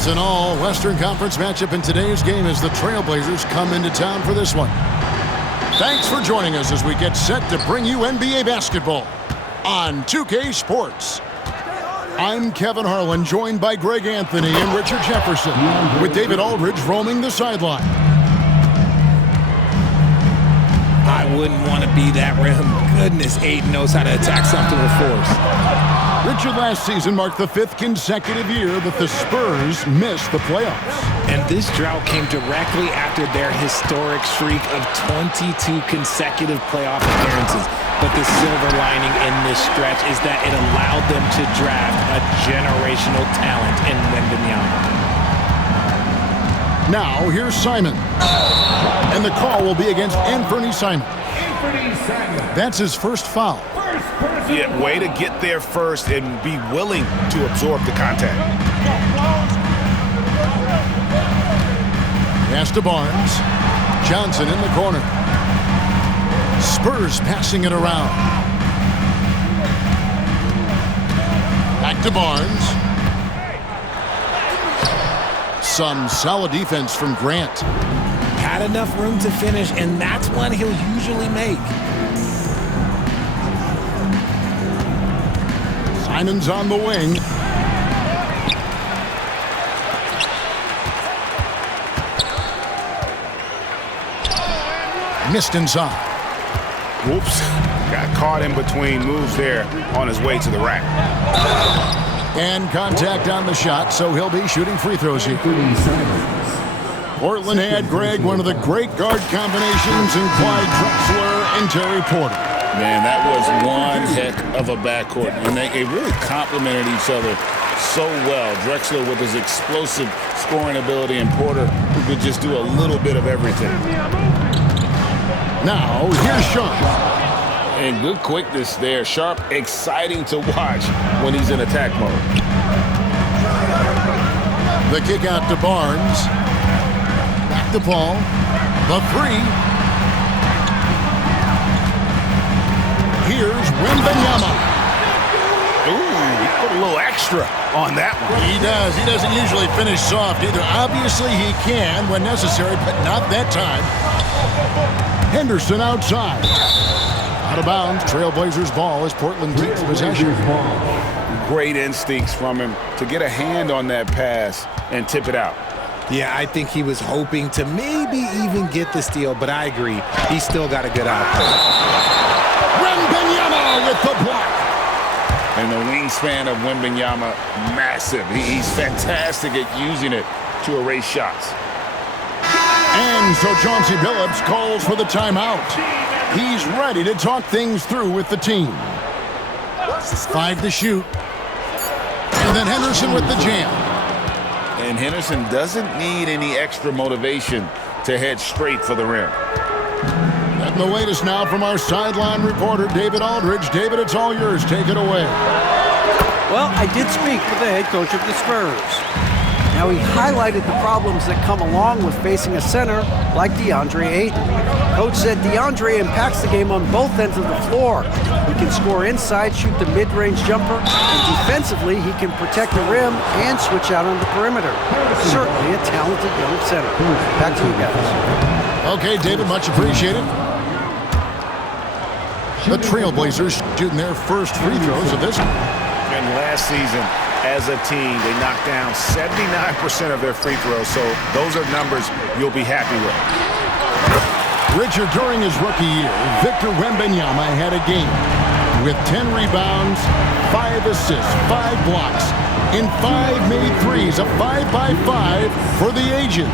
It's an all-Western Conference matchup in today's game as the Trailblazers come into town for this one. Thanks for joining us as we get set to bring you NBA basketball on 2K Sports. I'm Kevin Harlan, joined by Greg Anthony and Richard Jefferson, with David Aldridge roaming the sideline. I wouldn't want to be that rim. Goodness, Ayton knows how to attack something with force. Richard, last season marked the 5th consecutive year that the Spurs missed the playoffs. And this drought came directly after their historic streak of 22 consecutive playoff appearances. But the silver lining in this stretch is that it allowed them to draft a generational talent in Wembanyama. Now, here's Simon. And the call will be against Anthony Simon. That's his first foul. Yeah, way to get there first and be willing to absorb the contact. Pass to Barnes. Johnson in the corner. Spurs passing it around. Back to Barnes. Some solid defense from Grant. Had enough room to finish, and that's one he'll usually make. Simon's on the wing. Missed inside. Whoops. Got caught in between moves there on his way to the rack. And contact on the shot, so he'll be shooting free throws here. Portland had, Greg, one of the great guard combinations in Clyde Drexler and Terry Porter. Man, that was one heck of a backcourt, and they really complemented each other so well. Drexler with his explosive scoring ability, and Porter who could just do a little bit of everything. Now, here's Sharp. And good quickness there. Sharp, exciting to watch when he's in attack mode. The kick out to Barnes. Back to Paul. The three. Here's Wembanyama. Ooh, he put a little extra on that one. He does. He doesn't usually finish soft either. Obviously, he can when necessary, but not that time. Henderson outside. Out of bounds. Trailblazers ball as Portland keeps possession. Great instincts from him to get a hand on that pass and tip it out. Yeah, I think he was hoping to maybe even get the steal, but I agree. He's still got a good output. Wembanyama with the block. And the wingspan of Wembanyama, massive. He's fantastic at using it to erase shots. And so Chauncey Billups calls for the timeout. He's ready to talk things through with the team. 5 to shoot. And then Henderson with the jam. And Henderson doesn't need any extra motivation to head straight for the rim. And the latest now from our sideline reporter, David Aldridge. David, it's all yours. Take it away. Well, I did speak with the head coach of the Spurs. Now, he highlighted the problems that come along with facing a center like DeAndre Ayton. Coach said DeAndre impacts the game on both ends of the floor. He can score inside, shoot the mid-range jumper, and defensively, he can protect the rim and switch out on the perimeter. Certainly a talented young center. Back to you guys. Okay, David, much appreciated. The Trailblazers shooting their first free throws of this one. And last season, as a team, they knocked down 79% of their free throws, so those are numbers you'll be happy with. Richard, during his rookie year, Victor Wembanyama had a game with 10 rebounds, 5 assists, 5 blocks, and 5 made threes, a 5-by-5 for the ages.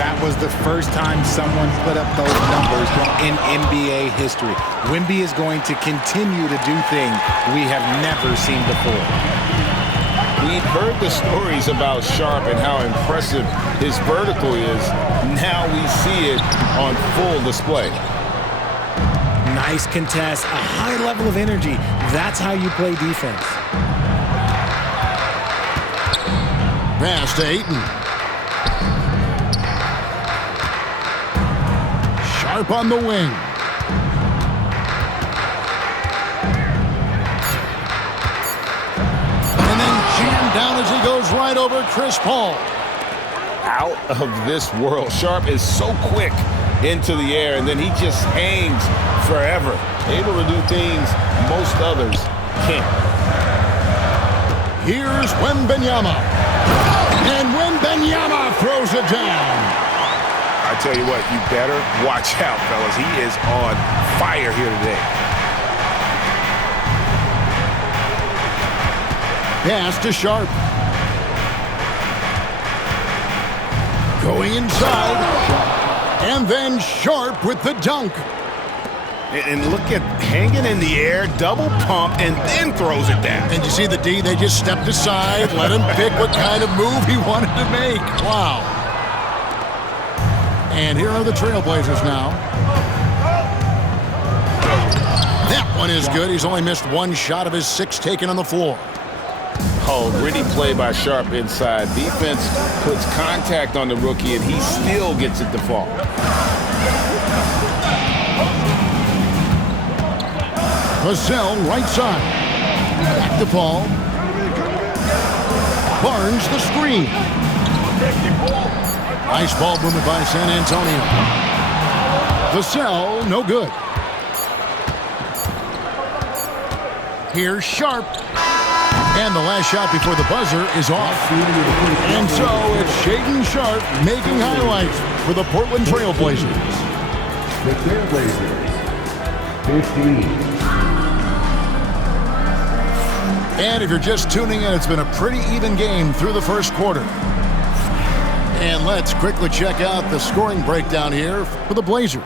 That was the first time someone put up those numbers in NBA history. Wemby is going to continue to do things we have never seen before. We've heard the stories about Sharp and how impressive his vertical is. Now we see it on full display. Nice contest, a high level of energy. That's how you play defense. Pass to Ayton. Sharp on the wing. And then jammed down as he goes right over Chris Paul. out of this world. Sharp is so quick into the air, and then he just hangs forever, able to do things most others can't. Here's Wembanyama. And Wembanyama throws it down. I tell you what, you better watch out, fellas. He is on fire here today. Pass to Sharp. Going inside. And then Sharp with the dunk. And look at hanging in the air, double pump, and then throws it down. And you see the D, they just stepped aside, let him pick what kind of move he wanted to make. Wow. And here are the Trailblazers now. That one is good. He's only missed one shot of his 6 taken on the floor. Oh, gritty play by Sharp inside. Defense puts contact on the rookie, and he still gets it to fall. Vassell, right side. Back to Paul. Barnes, the screen. Nice ball movement by San Antonio. Vassell, no good. Here's Sharp. And the last shot before the buzzer is off. And so it's Shaedon Sharp making highlights for the Portland Trailblazers. The Trailblazers, 15. And if you're just tuning in, it's been a pretty even game through the first quarter. And let's quickly check out the scoring breakdown here for the Blazers.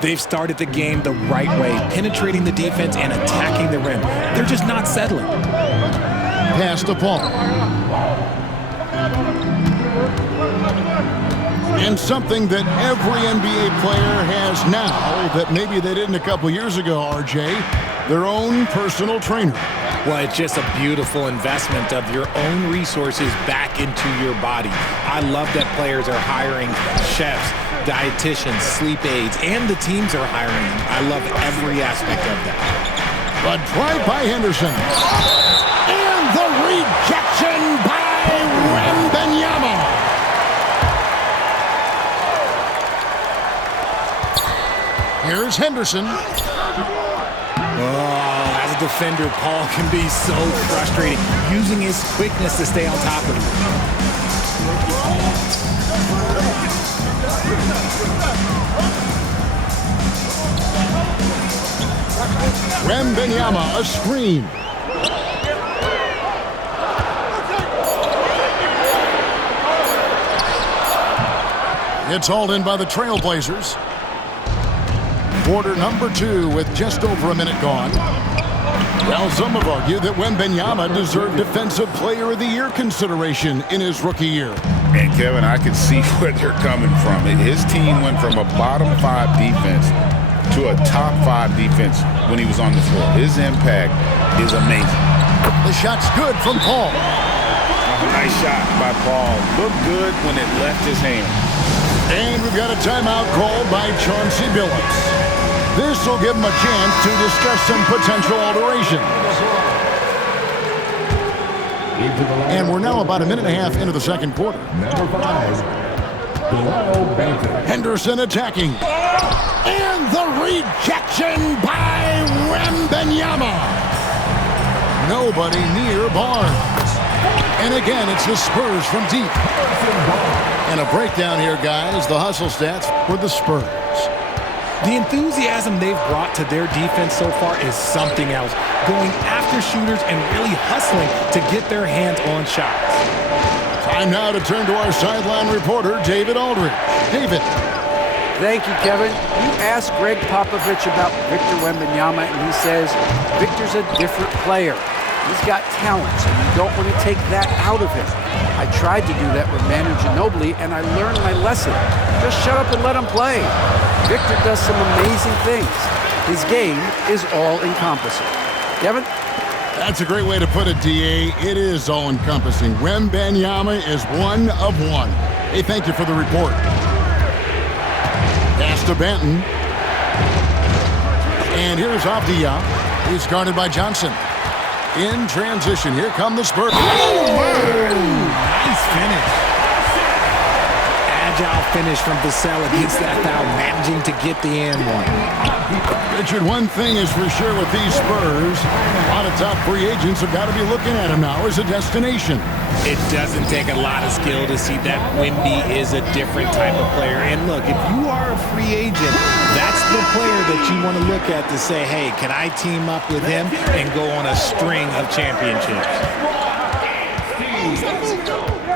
They've started the game the right way, penetrating the defense and attacking the rim. They're just not settling. Pass to Paul. And something that every NBA player has now that maybe they didn't a couple years ago, RJ, their own personal trainer. Well, it's just a beautiful investment of your own resources back into your body. I love that players are hiring chefs, dietitians, sleep aides, and the teams are hiring them. I love every aspect of that. But drive by Henderson. And the rejection by Wembanyama. Here's Henderson. As a defender, Paul can be so frustrating, using his quickness to stay on top of him. Wembanyama, a screen. It's hauled in by the Trailblazers. Quarter number 2 with just over a minute gone. Now some have argued that Wembanyama deserved Defensive Player of the Year consideration in his rookie year. And Kevin, I can see where they're coming from. His team went from a bottom 5 defense to a top 5 defense when he was on the floor. His impact is amazing. The shot's good from Paul. Nice shot by Paul. Looked good when it left his hand. And we've got a timeout called by Chauncey Billups. This will give him a chance to discuss some potential alterations. And we're now about a minute and a half into the second quarter. Number 5, Delano Banton. Henderson attacking. And the rejection by Wembanyama. Nobody near Barnes. And again, it's the Spurs from deep. And a breakdown here, guys. The hustle stats for the Spurs. The enthusiasm they've brought to their defense so far is something else. Going after shooters and really hustling to get their hands on shots. Time now to turn to our sideline reporter, David Aldridge. David. Thank you, Kevin. You asked Greg Popovich about Victor Wembanyama, and he says Victor's a different player. He's got talent, so you don't want to take that out of him. I tried to do that with Manu Ginobili, and I learned my lesson. Just shut up and let him play. Victor does some amazing things. His game is all-encompassing. Kevin? That's a great way to put it, D.A. It is all-encompassing. Wembanyama is one of one. Hey, thank you for the report. Pass to Banton. And here's Avdia. He's guarded by Johnson. In transition, here come the Spurs. Nice finish. agile finish from Vassell against that foul, managing to get the and one. Richard, one thing is for sure with these Spurs, a lot of top free agents have got to be looking at them now as a destination. It doesn't take a lot of skill to see that Wemby is a different type of player. And look, if you are a free agent, that's the player that you want to look at to say, hey, can I team up with him and go on a string of championships?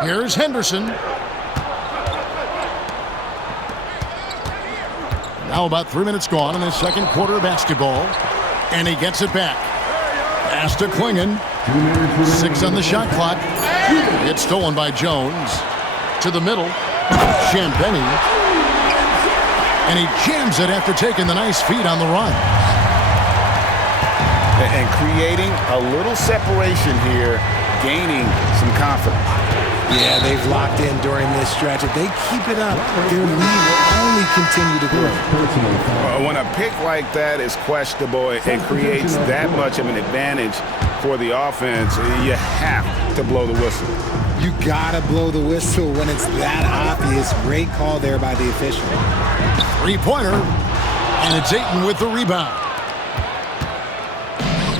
Here's Henderson. Now about 3 minutes gone in the second quarter of basketball. And he gets it back. Pass to Klingon. 6 on the shot clock. It's stolen by Jones. To the middle. Champagnie. And he jams it after taking the nice feed on the run. And creating a little separation here, gaining some confidence. Yeah, they've locked in during this stretch. If they keep it up, their lead will only continue to grow. When a pick like that is questionable and creates that much of an advantage for the offense, you have to blow the whistle. You gotta blow the whistle when it's that obvious. Great call there by the official. Three-pointer, and it's Ayton with the rebound.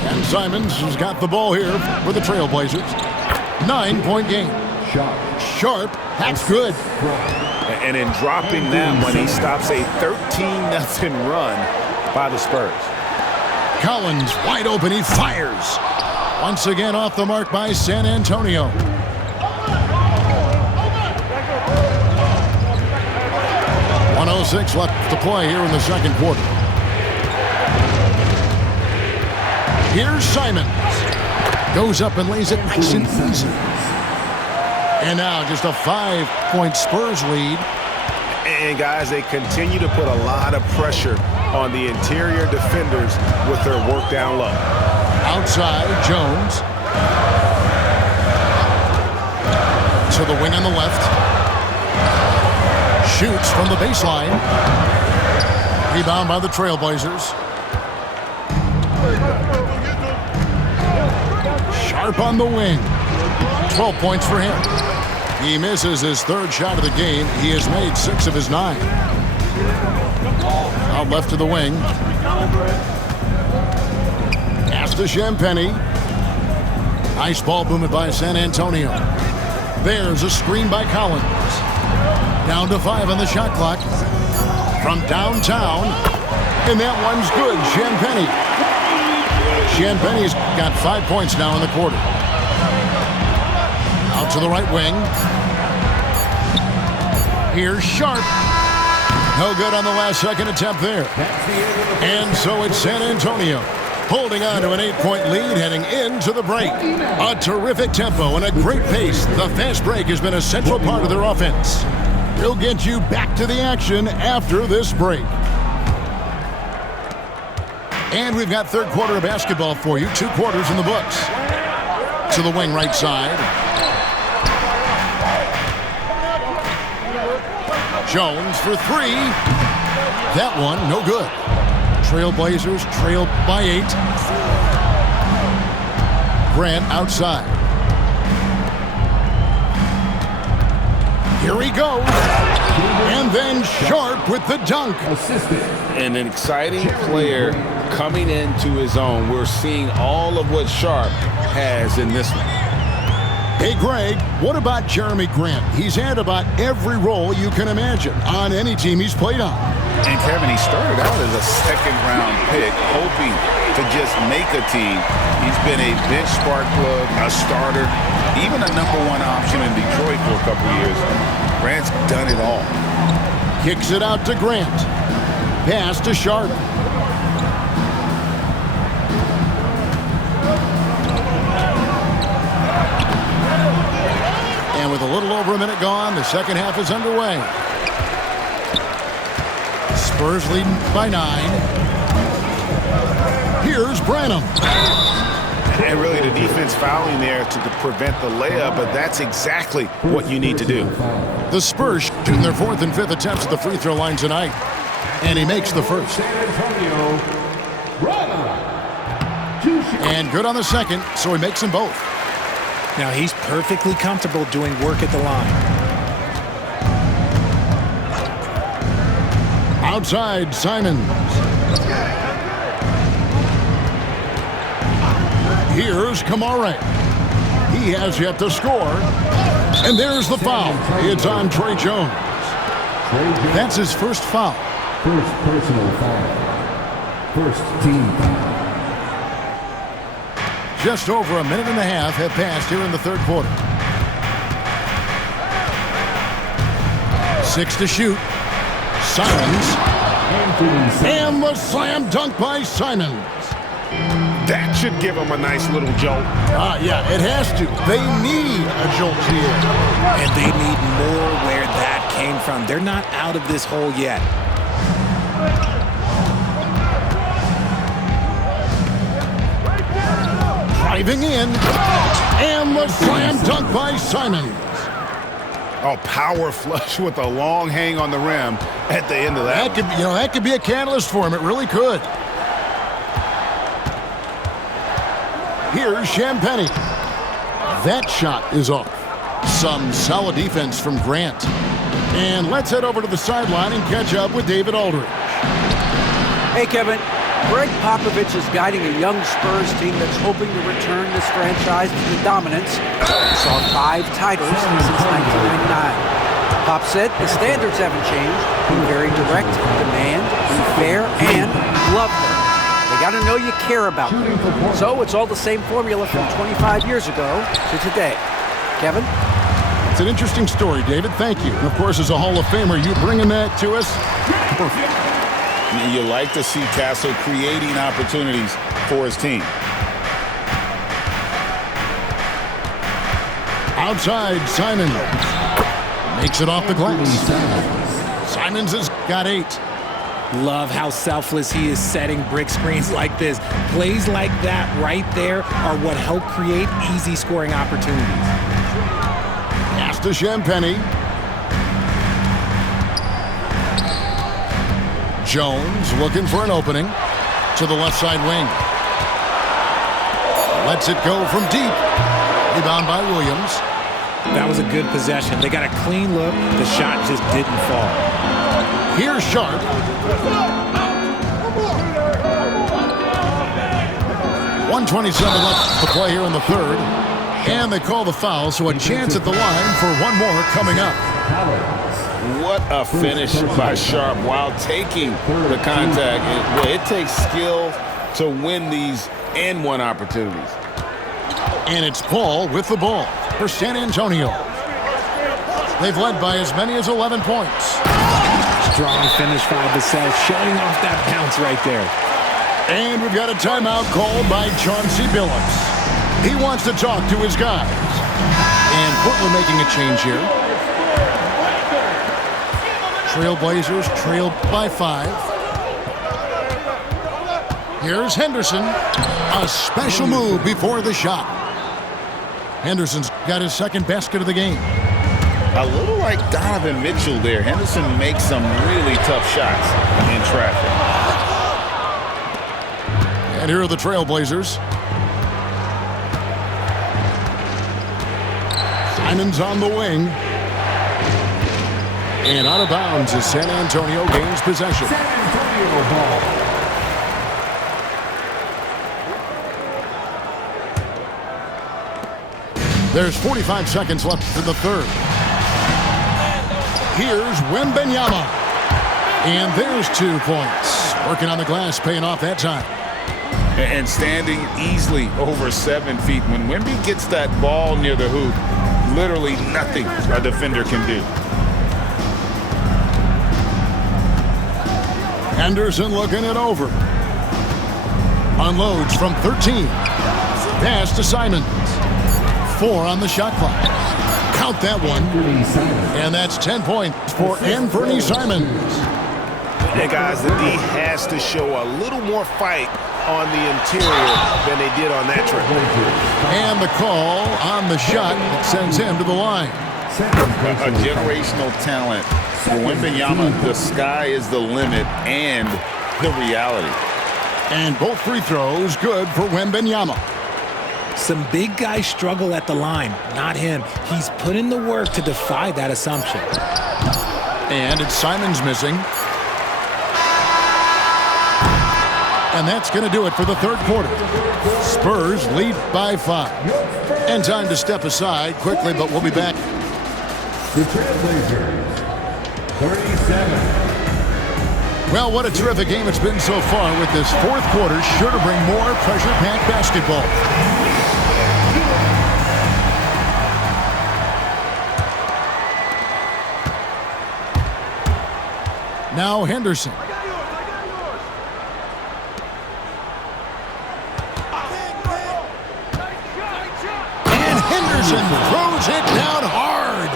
And Simons has got the ball here for the Trailblazers. 9-point game. Sharp, that's good. And in dropping that one, he stops a 13-0 run by the Spurs. Collins wide open, he fires. Once again off the mark by San Antonio. .106 left to play here in the second quarter. Here's Simons. Goes up and lays it nice and easy. And now just a 5-point Spurs lead. And guys, they continue to put a lot of pressure on the interior defenders with their work down low. Outside, Jones. To the wing on the left. Shoots from the baseline. Rebound by the Trailblazers. Sharp on the wing. 12 points for him. He misses his third shot of the game. He has made 6 of his 9. Out left to the wing. Pass to Champagnie. Nice ball movement by San Antonio. There's a screen by Collins. Down to 5 on the shot clock. From downtown. And that one's good. Champagnie. Champagnie's got 5 points now in the quarter. Out to the right wing. Here's Sharp. No good on the last second attempt there. And so it's San Antonio holding on to an 8-point lead heading into the break. A terrific tempo and a great pace. The fast break has been a central part of their offense. We'll get you back to the action after this break. And we've got third quarter of basketball for you. 2 quarters in the books. To the wing right side. Jones for 3. That one, no good. Trailblazers trail by 8. Grant outside. Here he goes. And then Sharp with the dunk. And an exciting player coming into his own. We're seeing all of what Sharp has in this one. Hey, Greg, what about Jeremy Grant? He's had about every role you can imagine on any team he's played on. And Kevin, he started out as a second-round pick, hoping to just make a team. He's been a bench spark plug, a starter, even a #1 option in Detroit for a couple years. Grant's done it all. Kicks it out to Grant. Pass to Sharp. And with a little over a minute gone, the second half is underway. Spurs leading by 9. Here's Branham. And really the defense fouling there to prevent the layup, but that's exactly what you need to do. The Spurs shooting their 4th and 5th attempts at the free throw line tonight. And he makes the first. And good on the second, so he makes them both. Now he's perfectly comfortable doing work at the line. Outside, Simons. Here's Kamare. He has yet to score. And there's the foul. It's on Tre Jones. That's his first foul. First personal foul. First team foul. Just over a minute and a half have passed here in the third quarter. 6 to shoot. Simons. And the slam dunk by Simons. That should give them a nice little jolt. Yeah, it has to. They need a jolt here. And they need more where that came from. They're not out of this hole yet. Driving in. And the slam dunk by Simons. Oh, power flush with a long hang on the rim at the end of that. That could be a catalyst for him. It really could. Here's Champagnie. That shot is off. Some solid defense from Grant. And let's head over to the sideline and catch up with David Aldridge. Hey, Kevin. Greg Popovich is guiding a young Spurs team that's hoping to return this franchise to the dominance. He saw 5 titles since 1999. Pop said the standards haven't changed. Be very direct, demand, be fair, and love them. They got to know you care about them. So it's all the same formula from 25 years ago to today. Kevin? It's an interesting story, David. Thank you. And of course, as a Hall of Famer, you bringing that to us. Perfect. You like to see Castle creating opportunities for his team. Outside, Simons. Makes it off the glass. Simons has got 8. Love how selfless he is setting brick screens like this. Plays like that right there are what help create easy scoring opportunities. Pass to Champagnie. Jones looking for an opening to the left side wing. Lets it go from deep. Rebound by Williams. That was a good possession. They got a clean look. The shot just didn't fall. Here's Sharp. .127 left to play here in the third. And they call the foul, so a chance at the line for one more coming up. What a finish by Sharp while taking the contact. It takes skill to win these and-one opportunities. And it's Paul with the ball for San Antonio. They've led by as many as 11 points. Strong finish by Vassell, showing off that bounce right there. And we've got a timeout called by Chauncey Billups. He wants to talk to his guys. And Portland making a change here. Trailblazers trailed by 5. Here's Henderson. A special move before the shot. Henderson's got his second basket of the game. A little like Donovan Mitchell there. Henderson makes some really tough shots in traffic. And here are the Trailblazers. Simons on the wing. And out of bounds as San Antonio gains possession. San Antonio ball. There's 45 seconds left in the third. Here's Wembanyama. And there's 2 points. Working on the glass, paying off that time. And standing easily over 7 feet. When Wemby gets that ball near the hoop, literally nothing a defender can do. Henderson looking it over. Unloads from 13. Pass to Simons. 4 on the shot clock. Count that one. And that's 10 points for Anthony Simons. Hey, guys, the D has to show a little more fight on the interior than they did on that trip. And the call on the shot that sends him to the line. A generational talent. For Wembanyama, the sky is the limit and the reality. And both free throws good for Wembanyama. Some big guys struggle at the line, not him. He's put in the work to defy that assumption. And it's Simons missing. And that's going to do it for the third quarter. Spurs lead by 5. And time to step aside quickly, but we'll be back. The Trailblazers, 37. Well, what a terrific game it's been so far, with this fourth quarter sure to bring more pressure-packed basketball. Now Henderson. And Henderson throws it down hard.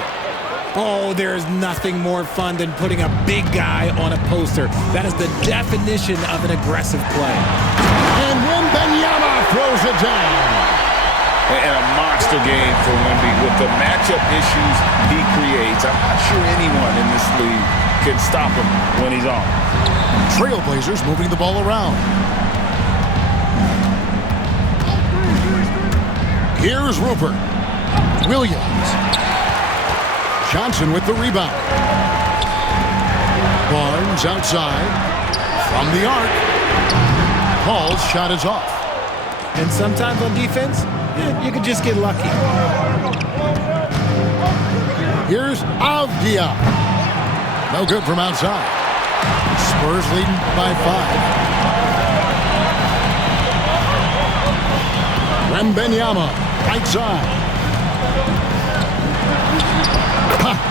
Oh, there's nothing more fun than putting a big guy on a poster. That is the definition of an aggressive play. And Wembanyama throws it down. And a monster game for Wemby with the matchup issues he creates. I'm not sure anyone in this league can stop him when he's on. Trailblazers moving the ball around. Here's Rupert. Williams. Johnson with the rebound. Barnes outside. From the arc. Paul's shot is off. And sometimes on defense, you can just get lucky. Here's Avdia. No good from outside. Spurs leading by 5. Wembanyama, right side.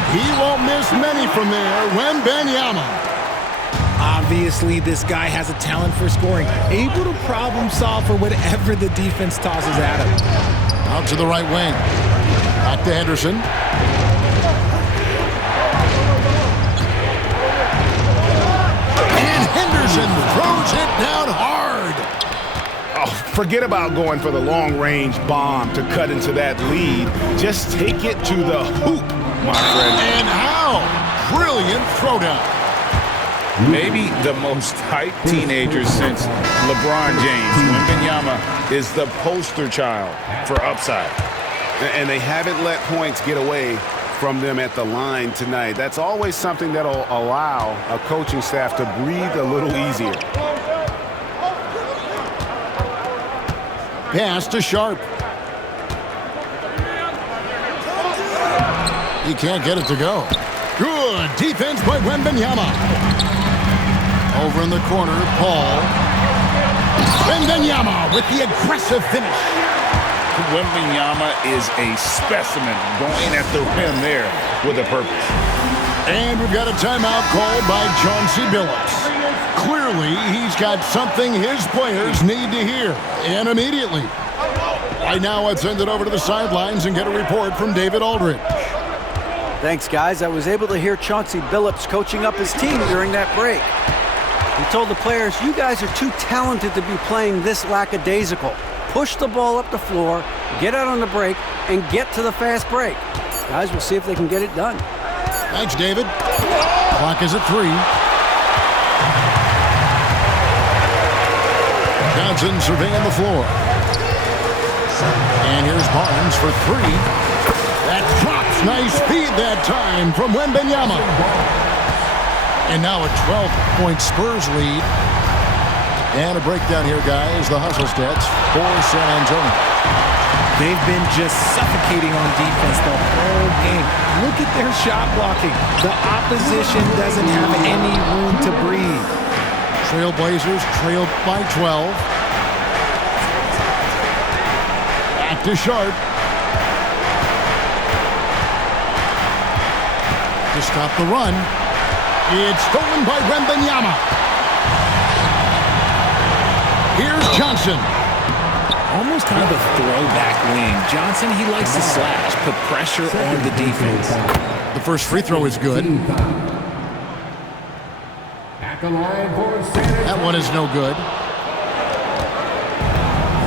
He won't miss many from there. Wembanyama. Obviously, this guy has a talent for scoring, able to problem solve for whatever the defense tosses at him. Out to the right wing. Back to Henderson. And Henderson throws it down hard. Oh, forget about going for the long-range bomb to cut into that lead. Just take it to the hoop, my friend. And how? Brilliant throwdown. Maybe the most hyped teenager since LeBron James. Wembanyama is the poster child for upside. And they haven't let points get away from them at the line tonight. That's always something that'll allow a coaching staff to breathe a little easier. Pass to Sharp. He can't get it to go. Good defense by Wembanyama. Over in the corner, Paul. Wembanyama with the aggressive finish. Wembanyama is a specimen going at the rim there with a purpose. And we've got a timeout called by Chauncey Billups. Clearly, he's got something his players need to hear, and immediately. Right now, let's send it over to the sidelines and get a report from David Aldridge. Thanks, guys. I was able to hear Chauncey Billups coaching up his team during that break. He told the players, you guys are too talented to be playing this lackadaisical. Push the ball up the floor, get out on the break, and get to the fast break. Guys, we'll see if they can get it done. Thanks, David. Clock is at 3. Johnson surveying the floor. And here's Barnes for 3. That drops. Nice speed that time from Wembanyama. And now a 12-point Spurs lead. And a breakdown here, guys. The hustle stats for San Antonio. They've been just suffocating on defense the whole game. Look at their shot blocking. The opposition doesn't have any room to breathe. Trailblazers trailed by 12. Back to Sharp. To stop the run. It's stolen by Wembanyama. Here's Johnson. Almost kind of a throwback wing. Johnson, he likes to slash, put pressure on the defense. The first free throw is good. That one is no good.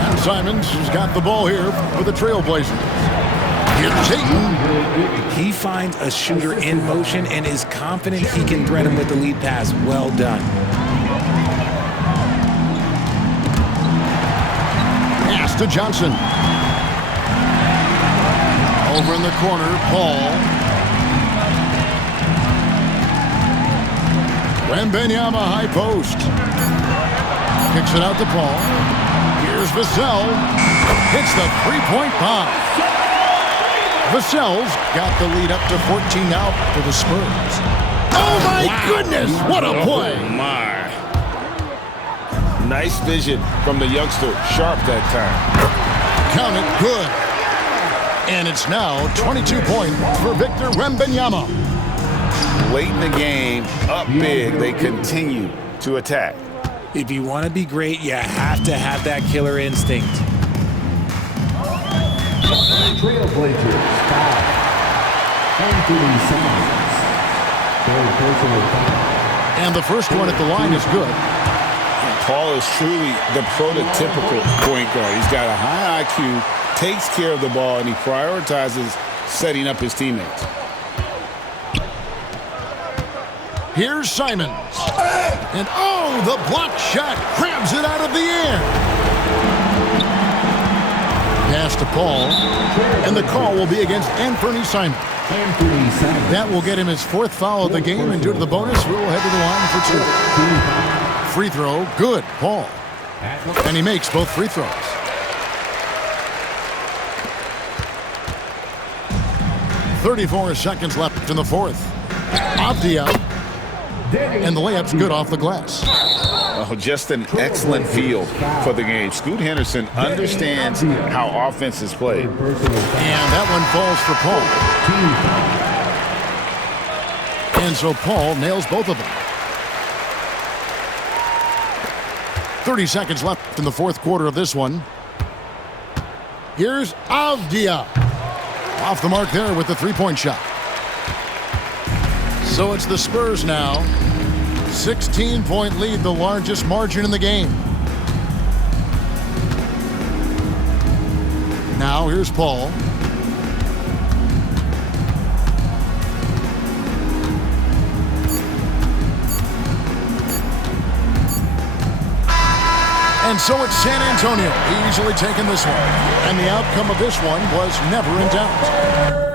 And Simons has got the ball here for the Trailblazers. Here's Ayton. He finds a shooter in motion and is confident he can thread him with the lead pass. Well done. Pass to Johnson. Over in the corner, Paul. Wembanyama high post. Kicks it out to Paul. Here's Vassell. Hits the three-point bomb. Vassell's got the lead up to 14 now for the Spurs. Oh, my goodness! What a play! Oh, my. Nice vision from the youngster. Sharp that time. Count it good. And it's now 22 points for Victor Wembanyama. Late in the game, up big, they continue to attack. If you want to be great, you have to have that killer instinct. Trailblazers, foul. Anthony Simons. Third personal foul. And the first one at the line is good. Paul is truly the prototypical point guard. He's got a high IQ, takes care of the ball, and he prioritizes setting up his teammates. Here's Simons. And oh, the block shot grabs it out of the air. Pass to Paul. And the call will be against Anthony Simons. That will get him his fourth foul of the game, and due to the bonus, we'll head to the line for 2. Free throw, good, Paul. And he makes both free throws. .34 seconds left in the fourth. Avdia. And the layup's good off the glass. Oh, just an excellent feel for the game. Scoot Henderson understands how offense is played. And that one falls for Paul. And so Paul nails both of them. 30 seconds left in the fourth quarter of this one. Here's Avdia. Off the mark there with the three-point shot. So it's the Spurs now. 16-point lead, the largest margin in the game. Now here's Paul. And so it's San Antonio easily taking this one. And the outcome of this one was never in doubt.